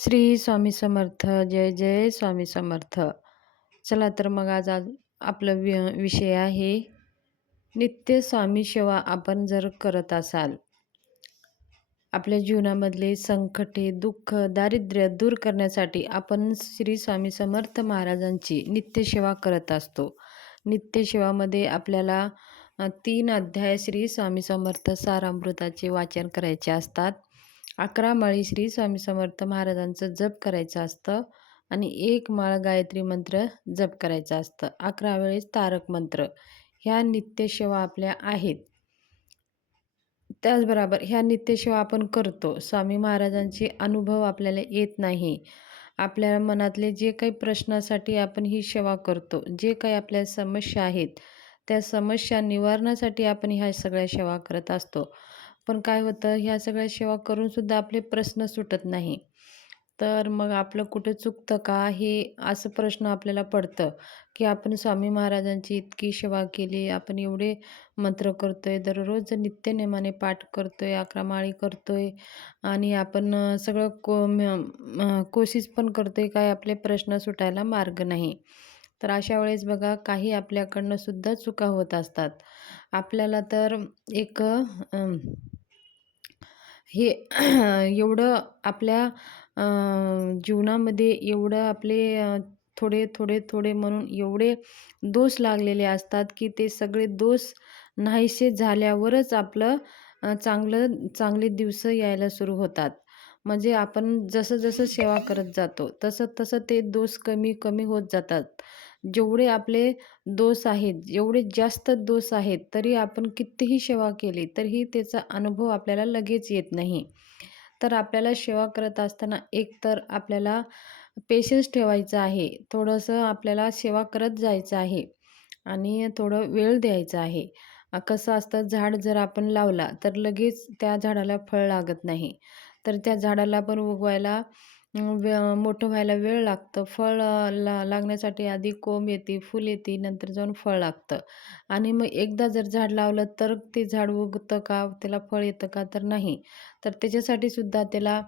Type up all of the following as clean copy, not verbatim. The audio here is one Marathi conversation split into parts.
श्री स्वामी समर्थ. जय जय स्वामी समर्थ. चला तर मग आज आपलं विषय आहे, नित्य स्वामी सेवा आपण जर करत असाल, आपल्या जीवनामधले संकटे, दुःख, दारिद्र्य दूर करण्यासाठी आपण श्री स्वामी समर्थ महाराजांची नित्यसेवा करत असतो. नित्यसेवामध्ये आपल्याला 3 अध्याय श्री स्वामी समर्थ सारामृताचे वाचन करायचे असतात. 11 माळी श्री स्वामी समर्थ महाराजांचं जप करायचं असतं आणि 1 माळ गायत्री मंत्र जप करायचं असतं. 11 वेळेस तारक मंत्र. ह्या नित्यसेवा आपल्या आहेत. त्याचबरोबर ह्या नित्यसेवा आपण करतो. स्वामी महाराजांचे अनुभव आपल्याला येत नाही. आपल्या मनातले जे काही प्रश्नासाठी आपण ही सेवा करतो, जे काही आपल्या समस्या आहेत, त्या समस्या निवारणासाठी आपण ह्या सगळ्या सेवा करत असतो. पण काय होतं, ह्या सगळ्या सेवा करूनसुद्धा आपले प्रश्न सुटत नाही. तर मग आपलं कुठं चुकतं का, हे असं प्रश्न आपल्याला पडतं, की आपण स्वामी महाराजांची इतकी सेवा केली, आपण एवढे मंत्र करतोय, दररोज नित्यनेमाने पाठ करतोय, 11 माळी करतोय आणि आपण सगळं कोशिश पण करतोय, काय आपले प्रश्न सुटायला मार्ग नाही. तर अशा वेळेस बघा, काही आपल्याकडनं सुद्धा चुका होत असतात. आपल्याला तर एक हे एवढं आपल्या जीवनामध्ये एवढं आपले थोडे, थोडे, थोडे म्हणून एवढे दोष लागलेले असतात, की ते सगळे दोष नाहीसे झाल्यावरच आपलं चांगले दिवस यायला सुरू होतात. म्हणजे आपण जसं-जसं सेवा करत जातो, तसं-तसं ते दोष कमी-कमी होत जातात. जेवढे आपले दोष आहेत, जेवढे जास्त दोष आहेत, तरी आपण कितीही सेवा केली, तरीही त्याचा अनुभव आपल्याला लगेच येत नाही. तर आपल्याला सेवा करत असताना एकतर आपल्याला पेशन्स ठेवायचा आहे. थोडंसं आपल्याला सेवा करत जायचं आहे आणि थोडं वेळ द्यायचा आहे. कसं असतं, झाड जर आपण लावला, तर लगेच त्या झाडाला फळ लागत नाही. तर त्या झाडाला पण उगवायला मोठं व्हायला वेळ लागतं. फळ लागण्यासाठी आधी कोंब येते, फूल येते, नंतर जाऊन फळ लागतं. आणि मग एकदा जर झाड लावलं, तर ते झाड उगतं का? त्याला फळ येतं का? तर नाही. तर त्याच्यासाठी सुद्धा त्याला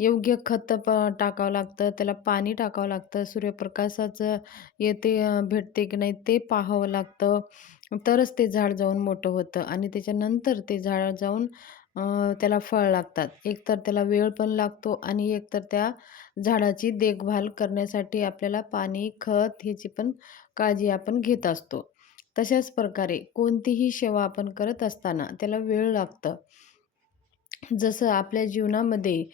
योग्य खतं टाकावं लागतं, त्याला पाणी टाकावं लागतं, सूर्यप्रकाशाचं भेटते की नाही ते पाहावं लागतं. तरच ते झाड जाऊन मोठं होतं आणि त्याच्यानंतर ते झाड जाऊन त्याला फळ लागतात. एकतर त्याला वेळ पण लागतो आणि एकतर त्या झाडाची देखभाल करण्यासाठी आपल्याला पाणी, खत ह्याची पण काळजी आपण घेत असतो. तशाच प्रकारे कोणतीही सेवा आपण करत असताना त्याला वेळ लागतं. जसं आपल्या जीवनामध्ये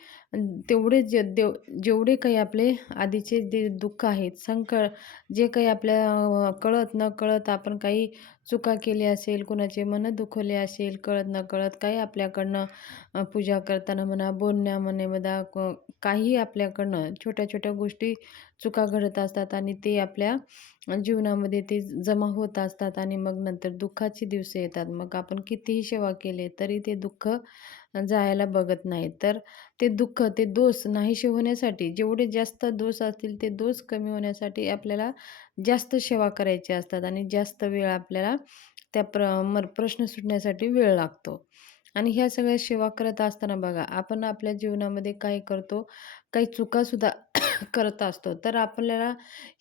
तेवढे जेवढे काही आपले आधीचे जे दुःख आहेत, जे काही आपल्या कळत नकळत आपण काही चुका केली असेल, कुणाचे मनं दुखवले असेल, कळत नकळत काही आपल्याकडनं पूजा करताना म्हणा, बोलण्यामध्ये म्हणा, काही आपल्याकडनं छोट्या-छोट्या गोष्टी चुका घडत असतात आणि ते आपल्या जीवनामध्ये ते जमा होत असतात आणि मग नंतर दुःखाचे दिवस येतात. मग आपण कितीही सेवा केले तरी ते दुःख जायला बघत नाही. तर ते दुःख, ते दोष नाहीसे होण्यासाठी, जेवढे जास्त दोष असतील ते दोष कमी होण्यासाठी आपल्याला जास्त सेवा करायची असतात आणि जास्त वेळ आपल्याला त्या प्रश्न सुटण्यासाठी वेळ लागतो. आणि ह्या सगळ्या सेवा करत असताना बघा, आपण आपल्या जीवनामध्ये काय करतो, काही चुकासुद्धा करत असतो. तर आपल्याला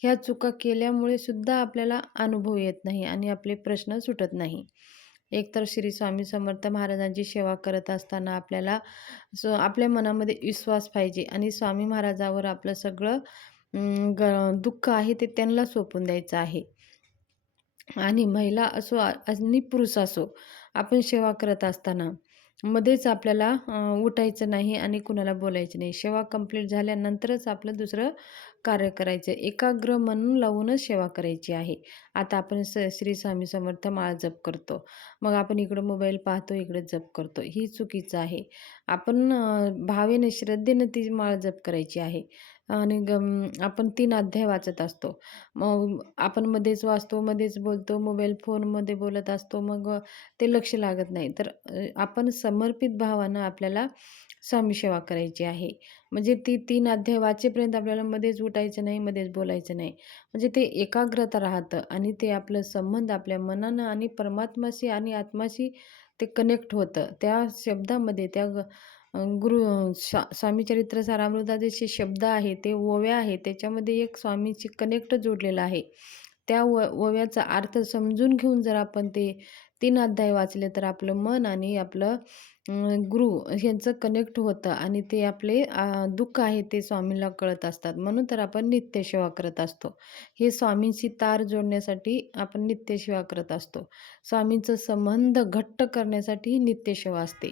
ह्या चुका केल्यामुळे सुद्धा आपल्याला अनुभव येत नाही आणि आपले प्रश्न सुटत नाही. एकतर श्री स्वामी समर्थ महाराजांची सेवा करत असताना आपल्याला आपल्या मनामध्ये विश्वास पाहिजे आणि स्वामी महाराजावर आपलं सगळं दुःख आहे ते त्यांना सोपवून द्यायचं आहे. आणि महिला असो आणि पुरुष असो, आपण सेवा करत असताना मध्येच आपल्याला उठायचं नाही आणि कुणाला बोलायचं नाही. सेवा कंप्लीट झाल्यानंतरच आपलं दुसरं कार्य करायचं. एकाग्र मन लावूनच सेवा करायची आहे. आता आपण श्री स्वामी समर्थ माळ जप करतो. मग आपण इकडं मोबाईल पाहतो, इकडे जप करतो. ही चुकीचं आहे. आपण भावेने, श्रद्धेने ती माळ जप करायची आहे. आणि आपण 3 अध्याय वाचत असतो. मग आपण मध्येच वाचतो, मध्येच बोलतो, मोबाईल फोनमध्ये बोलत असतो. मग ते लक्ष लागत नाही. तर आपण समर्पित भावानं आपल्याला स्वामी सेवा करायची आहे. म्हणजे ती 3 अध्याय वाचेपर्यंत आपल्याला मध्येच उठायचं नाही, मध्येच बोलायचं नाही. म्हणजे ते एकाग्रता राहतं आणि ते आपलं संबंध आपल्या मनानं आणि परमात्म्याशी आणि आत्म्याशी ते कनेक्ट होतं. त्या शब्दामध्ये, त्या स्वामी चरित्र सारामृताचे जे शब्द आहे ते ओव्या आहेत त्याच्यामध्ये एक स्वामीची कनेक्ट जोडलेला आहे. त्या ओव्याचा अर्थ समजून घेऊन जर आपण ते 3 अध्याय वाचले तर आपलं मन आणि आपलं गुरु ह्यांचं कनेक्ट होतं आणि ते आपले दुःख आहे ते स्वामींना कळत असतात. म्हणून तर आपण नित्यसेवा करत असतो. हे स्वामींशी तार जोडण्यासाठी आपण नित्यसेवा करत असतो. स्वामींचा संबंध घट्ट करण्यासाठी नित्यसेवा असते.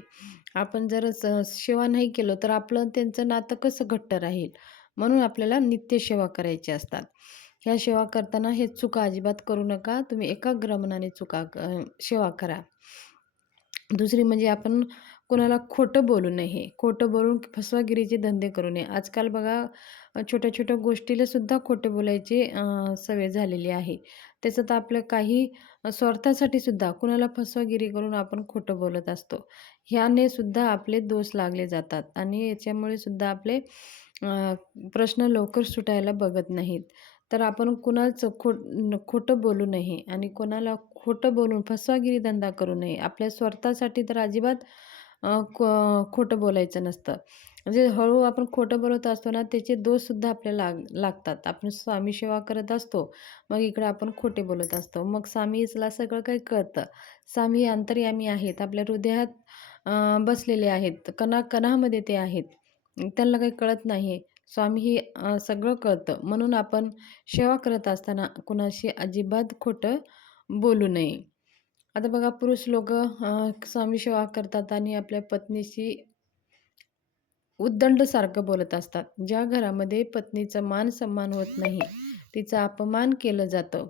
आपण जर सेवा नाही केलं तर आपलं त्यांचं नातं कसं घट्ट राहील? म्हणून आपल्याला नित्यसेवा करायची असतात. ह्या सेवा करताना हे चुका अजिबात करू नका. तुम्ही एकाग्र मनाने सेवा करा. दुसरी म्हणजे आपण कोणाला खोटं बोलू नये. खोटं बोलून फसवेगिरीचे धंदे करू नये. आजकाल बघा छोट्या-छोट्या गोष्टीला सुद्धा खोटं बोलायची सवय झालेली आहे. त्याचं तर आपलं काही स्वार्थासाठी सुद्धा कुणाला फसवेगिरी करून आपण खोटं बोलत असतो. ह्याने सुद्धा आपले दोष लागले जातात आणि याच्यामुळे सुद्धा आपले प्रश्न लवकर सुटायला बघत नाहीत. तर आपण कुणाचं खोटं बोलू नये आणि कोणाला खोटं बोलून फसवेगिरी धंदा करू नये. आपल्या स्वार्थासाठी तर अजिबात खोटं बोलायचं नसतं. म्हणजे हळू आपण खोटं बोलत असतो ना, त्याचे दोषसुद्धा आपल्याला लागतात. आपण स्वामी सेवा करत असतो, मग इकडं आपण खोटे बोलत असतो. मग स्वामीला सगळं काही कळतं. स्वामी अंतर्यामी आहेत. आपल्या हृदयात बसलेले आहेत. कणाकणामध्ये ते आहेत. त्यांना काही कळत नाही. स्वामी हे सगळं कळतं. म्हणून आपण सेवा करत असताना कुणाशी अजिबात खोटं बोलू नये. आता बघा पुरुष लोकं स्वामी सेवा करतात आणि आपल्या पत्नीशी उद्दंडसारखं बोलत असतात. ज्या घरामध्ये पत्नीचा मान-सन्मान होत नाही, तिचा अपमान केलं जातं,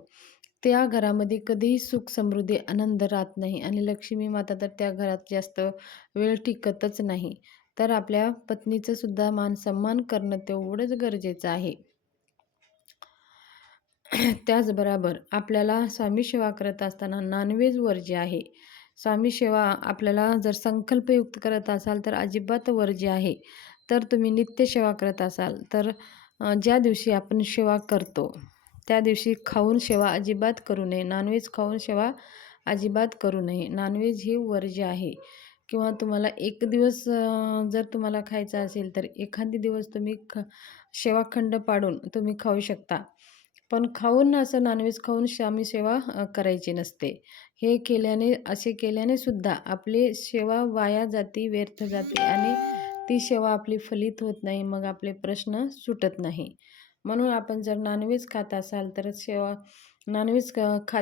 त्या घरामध्ये कधीही सुख, समृद्धी, आनंद राहत नाही आणि लक्ष्मी माता तर त्या घरात जास्त वेळ टिकतच नाही. तर आपल्या पत्नीचं सुद्धा मान-सन्मान करणं तेवढंच गरजेचं आहे. त्याचबरोबर आपल्याला स्वामी सेवा करत असताना नॉनव्हेज वर्ज्य आहे. स्वामी सेवा आपल्याला जर संकल्पयुक्त करत असाल तर अजिबात वर्ज्य आहे. तर तुम्ही नित्य सेवा करत असाल तर ज्या दिवशी आपण सेवा करतो, त्या दिवशी खाऊन सेवा अजिबात करू नये. नॉनव्हेज खाऊन सेवा अजिबात करू नये. नॉनव्हेज हे वर्ज्य आहे. किंवा तुम्हाला एक दिवस जर तुम्हाला खायचं असेल तर एखादी दिवस तुम्ही सेवा खंड पाडून तुम्ही खाऊ शकता. पण खाऊन असं नॉनव्हेज खाऊन स्वामी सेवा करायची नसते. असे केल्याने सुद्धा आपली सेवा वाया जाते, व्यर्थ जाते आणि ती सेवा आपली फलित होत नाही. मग आपले प्रश्न सुटत नाही. म्हणून आपण जर नॉनव्हेज खात असाल तर नॉनव्हेज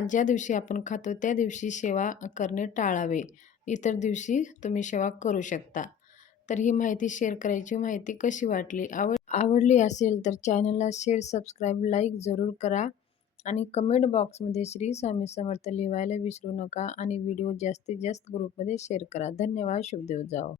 ज्या दिवशी आपण खातो त्या दिवशी सेवा करणे टाळावे. इतर दिवशी तुम्ही सेवा करू शकता. तर ही माहिती शेअर करायची माहिती कशी वाटली? आवडली असेल तर चॅनलला शेअर, सबस्क्राईब, लाईक जरूर करा आणि कमेंट बॉक्समध्ये श्री स्वामी समर्थ लिहायला विसरू नका आणि व्हिडिओ जास्तीत जास्त ग्रुपमध्ये शेअर करा. धन्यवाद. शुभदेव जाओ.